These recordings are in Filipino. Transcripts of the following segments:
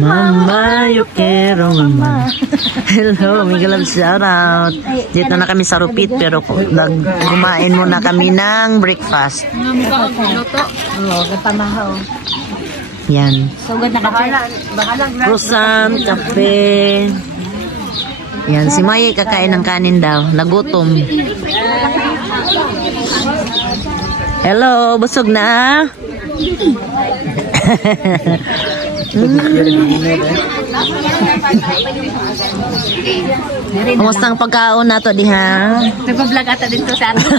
Mama, you quiero mama. Hello, Miguel Love, shout out. Dito na kami sa Rupit, pero kumain muna kami ng breakfast. Yan. Croissant, kape. Yan, si Maya kakain ng kanin daw. Nagutom. Hello, busog na? Kumusta ang pagkaon nato diha? Nagpa-vlog ata dito sa atin.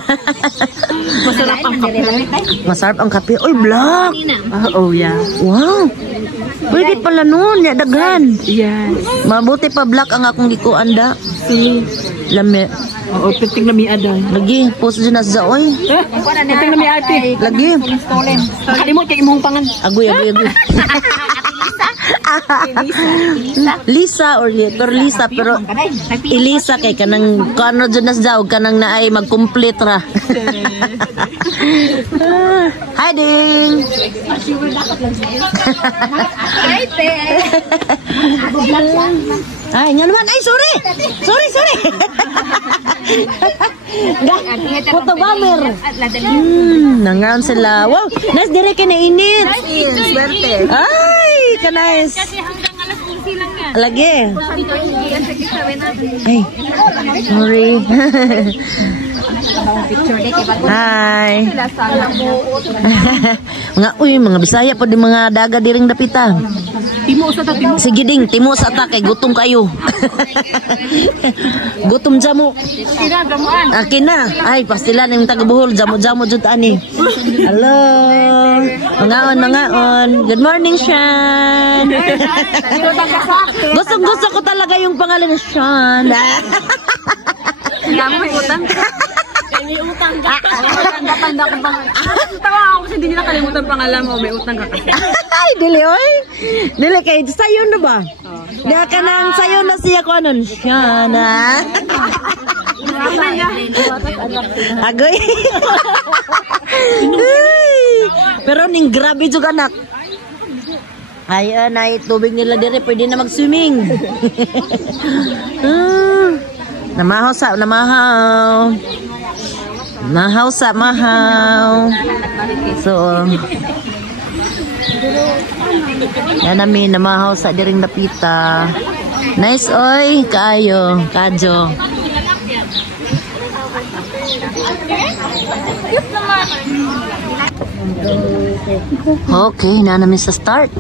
Masarap ang kape. Masarap ang kape. Uy, black! Oh, yeah. Wow! Pwede pala nun, ya daghan. Yes. Mabuti pa black ang akong gikuan da. Lami. Oo, piting na mi ada. Lagi, post dyan na sa oy. Piting na mi ate. Lagi. Makalimot kay imong pangan. Agoy. Lisa or Lisa, pero Elisa kay kanang kano dyan na sa kanang naay mag-complete ra. Hi, Ding! Ay, nga naman. Ay, sorry! Sorry! Photo bomber! Nangaroon sila. Wow! Nice, dire ka na init! Ay, ka-nice! Kasi hanggang alas 11 lang yan. Lagi! Ay, sorry! Hi! Mga Bisaya po di mga daga diring dapita. Timo sa ta, timo. Sige ding, timo sa ta kay gutom kayo. Gutom jamo. Sira gamuan. Akin na. Ay, pastilan yung taga Bohol, jamo jud ani. Hello. Mangaon. Good morning, Sean. Gusto ko talaga yung pangalan ni Sean. May utang ka. Tanda ko bang. Tawa ako kasi hindi nila kalimutan pangalan mo. May utang ka kasi. Ay, dili oy. Dili kay sayo na ba? Diya ka nang sayo na siya ko anon. Shana. Agoy. Pero ning grabe jud anak. Ayun, ay tubig nila dire pwede na mag-swimming. Namahaw. So, yan namin, namahaw sa diring dapita. Nice, oy, kadyo. Okay, na namin sa start.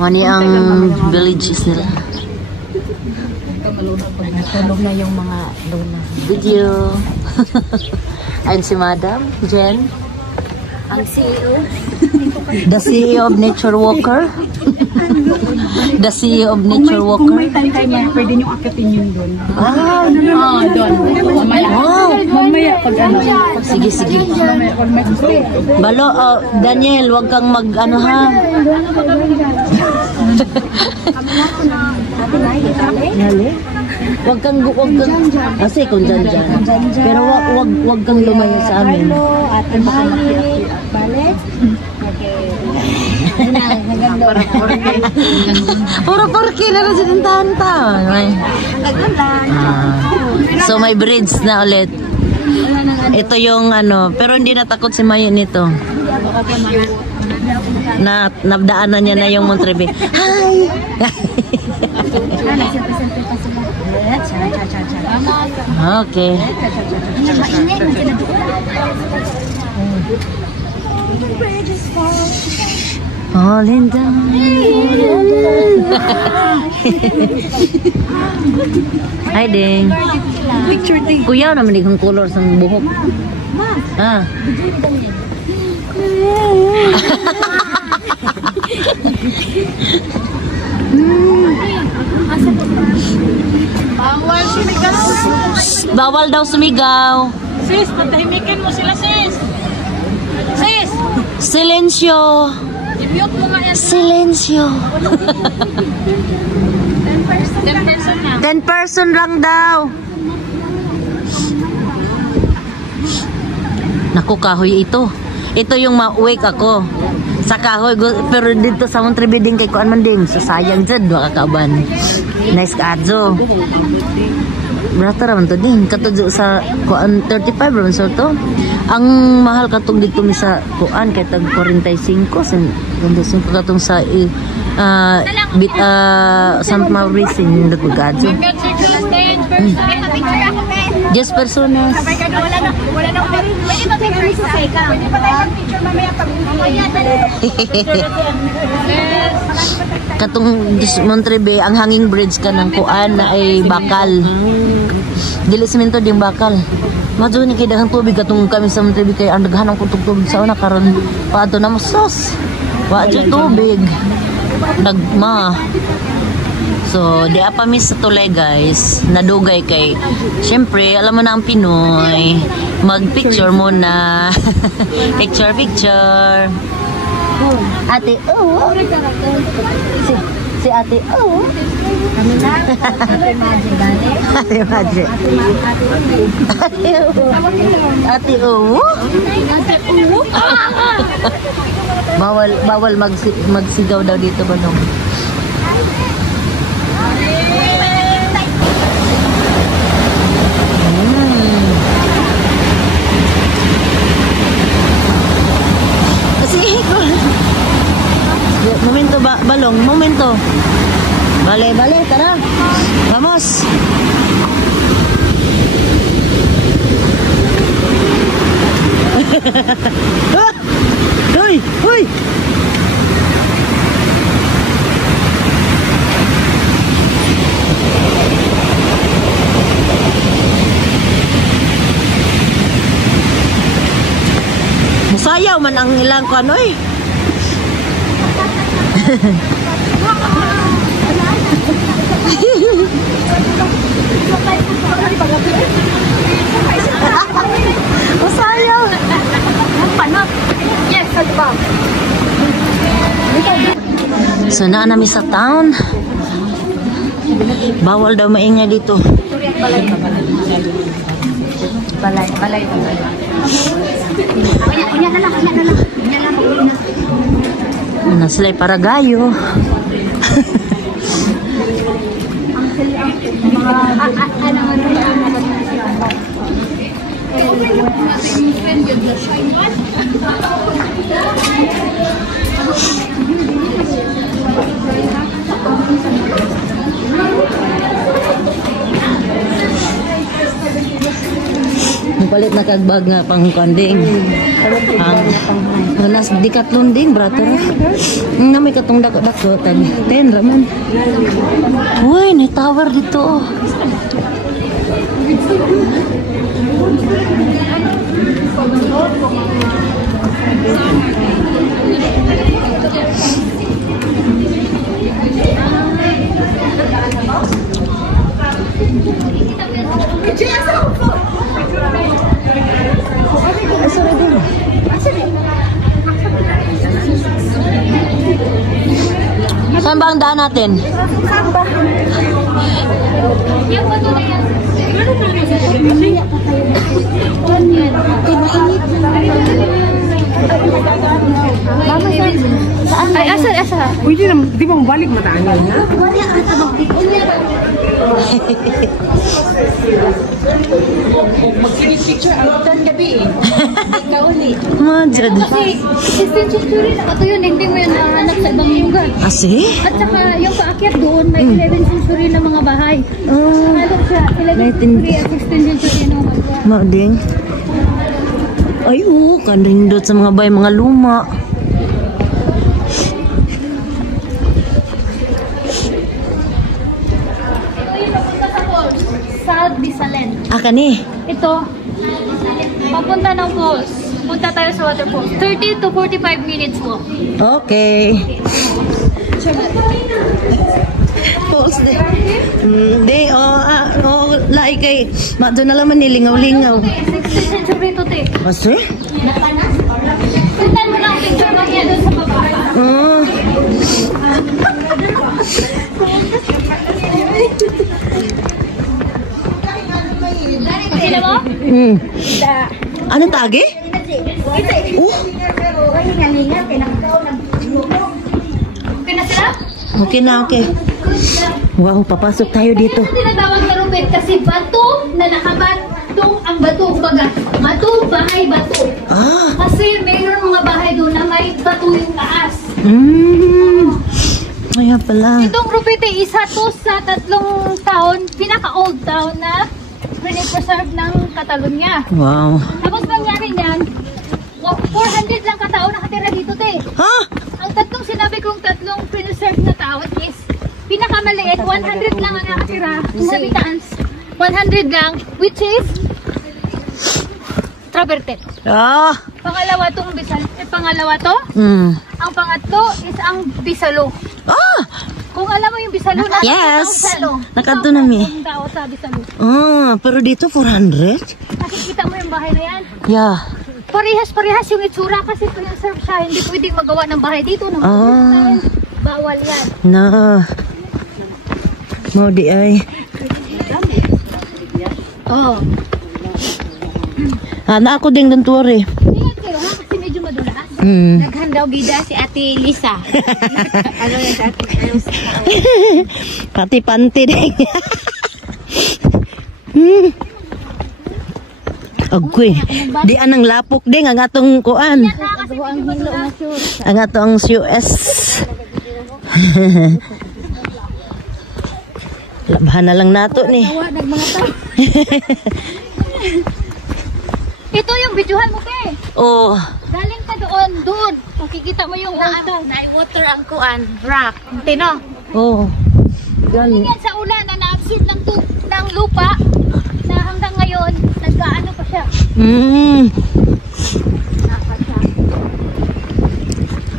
Mani ang villages nila. Tulog na yung mga luna. Video. Ayun si Madam Jen. Ang CEO. The CEO of Nature Walker. The CEO of Nature Walker. Kung may time, pwede nyo akitin yun doon. Doon. Mamaya pag ano. Sige. Balo, Daniel, wag kang mag-ano ha. Wag kang kasi kung dyan. Pero wag kang lumayo sa amin. Ate Mali, balik. Puro porky na rin sa tintahan. So may bridge na ulit. Ito yung ano, pero hindi natakot si Maya nito. Nabdaanan niya na yung Montrebe. Hi! Okay. Falling down. Hi, Ding. Picture thing. Kuya naman ikang color sa buhok. Bawal sumigaw. Bawal daw sumigaw. Sis, patahimikin mo sila, sis. Sis! Silencio. I-mute mo nga yan. Silencio. 10% na. 10% lang daw. Naku, kahoy ito. Ito yung ma-wake ako. Sa kahoy, pero dito sa Monterrey din kay kuan man ding. So sayang dyan, makakaban. Nice kaadyo. Berapa raman to din? Katudyo sa kuan 35 raman so to. Ang mahal katong dito mi sa kuan kay tag 45 sen. Katong sa St. Maurice in the Gadjo. 10 personas. Katong Monterrey ang hanging bridge ka ng kuan na ay bakal. Dili semento ding bakal. Madyo ni kay daghang tubig katong kami sa Monterrey kay ang daghan ng tubig sa una karon paadto na mo sos. Wa jud tubig. Nagma. So, di apa miss sa tulay guys. Nadugay kay syempre, alam mo na ang Pinoy. Mag-picture muna. Picture. Ate, oh. Si Ate, oh. Kami na. Ate Magic gani. Ate Magic. Ate, oh. Bawal magsigaw daw dito ba nung? Momento balong, momento. Vale, tara. Vamos. Hoy. Musayaw man ang ilang kanoy. Musayaw. Panot. Yes, ba? So na nami sa town. Bawal daw maingay dito. Balay. Unya na lang. Naslay para gayo. Palit na kagbag nga pang kanding. Ang nas dikatlon ding brato. Nga may katong dako tag 10 raman. Uy, may tower dito. Saan ba ang daan natin? Ay, asa. Uy, di ba mabalik mataan yun, ha? Mag-picture ang gabi eh. Ikaw ulit. Majad. Kasi, distance century na ito yun, hindi mo yun nahanap sa ibang lugar. Asi? At saka, yung paakyat doon, may 11th century na mga bahay. Halok siya, 11th century at 16th century na mga bahay. Maading. Ay, kandindot sa mga bahay, mga luma. South Bisalén. Kani? Ito, papunta ng falls. Punta tayo sa waterfalls. 30 to 45 minutes po. Okay. Falls de. Hindi, like kay, doon na naman nilingaw-lingaw. 16th century to te. Kasi? Puntan mo lang picture mo niya doon sa baba. Sino mo? Ano tagi? hingalingan, pinakagaw ng okay na sila? Okay na, okay. Wow, papasok tayo dito. Ito tinatawag na rupit kasi bato na nakabatong ang bato. Kumbaga, bato, bahay, bato. Ah. Kasi mayroon mga bahay doon na may bato yung taas. Kaya pala. Itong rupit ay isa to sa 3 taon, pinaka-old town na preserve ng Catalonia. Wow. Tapos nangyari niyan, 400 lang katao nakatira dito, te. Ha? Ang tatlong sinabi kong tatlong preserve na tao is pinakamaliit, 100 lang ang nakatira. Inhabitants, 100 lang, which is Travertine. Ah. Pangalawa tong pangalawa to. Ang pangatlo is ang Bisalo. Ah. Kung alam mo yung Bisalo, Yes. Bisalo. Nakadto na mi. Ang tao sa Bisalo. Ah, pero dito 400? Nakikita mo yung bahay na yan. Yeah. Parehas yung itsura kasi preserve siya. Hindi pwedeng magawa ng bahay dito. Bawal yan. Na. Mau di ay. Oh. Na ako ding dantuari. Ingat kayo ha, kasi medyo madulas. Naghandaw gida si Ate Lisa. Ano yan si Ate Lisa? Pati panty ding. Agkoy. Di anang lapok ding ang atong kuan. Ang atong US. Labahan na lang nato ni. Ito yung videohan mo, pe. Oh. Galing ka doon. Makikita mo yung water ang kuan, rock. Tino. Oh. Galing yan sa ulan na na-absorb ng lupa na hanggang ngayon, nagkaano pa siya.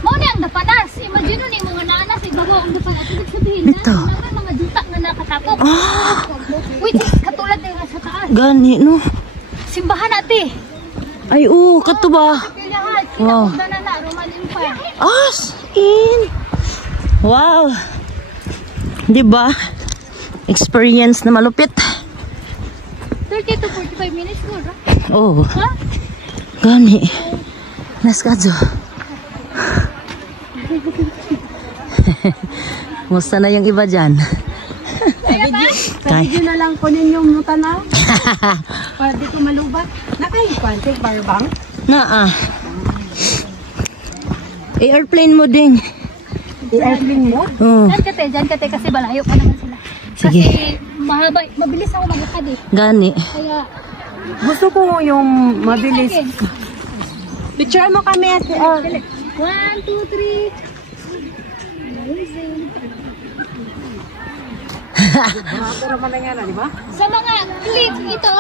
Mauna ang dapanas. Imagine nun yung mga naanas, ibabaw ang dapanas. Ibig sabihin Ito. na mga juta na nakatapok. Which is katulad na sa taas. Gani no. Simbahan natin. Ay kato ba? Wow. As in. Wow. 'Di ba? Experience na malupit. 30 to 45 minutes mo, ra? Oh. Ha? Gani. Naskadyo. Musta na yung iba dyan? Kaya ba? Video na lang ko ninyong tanaw. Para di ko malubat. Nakahipan, barbang. Naa. Airplane mo ding. I-airplane mo? Oh. Diyan kate kasi balayo pa naman sila. Sige. Kasi mahaba, mabilis ako maglakad eh. Gani. Kaya, Gusto ko yung mabilis. Sige. Picture mo kami at 1, 2, 3. Amazing. naman na yan, di ba? Sa mga clip ito,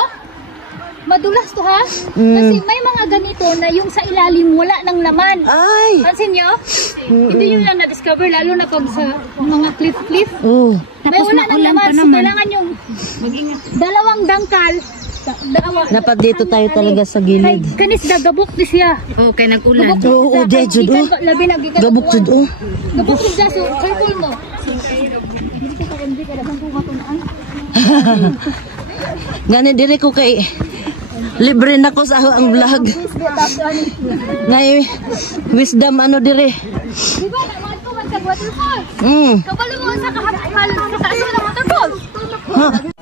madulas to ha? Kasi may mga ganito na yung sa ilalim wala ng laman. Ay. Pansin nyo? Hindi nyo lang na-discover lalo na pag sa mga cliff. Oh. May wala ng laman. So kailangan yung dalawang dangkal. Dapat dito tayo talaga sa gilid. Kanis gabok di siya. Okay, nag-ulan. Oo, dead jud oh. Labi na gikan. Gabok jud oh. Gabok jud so careful mo. Hindi ka dagang kumatunaan. Gani dire ko kay libre na ko sa ang vlog. Ngay wisdom ano dire. Di ba naman ko man sa waterfall? Mm. Kabalo mo sa kahapal sa taas ng waterfall. Ha.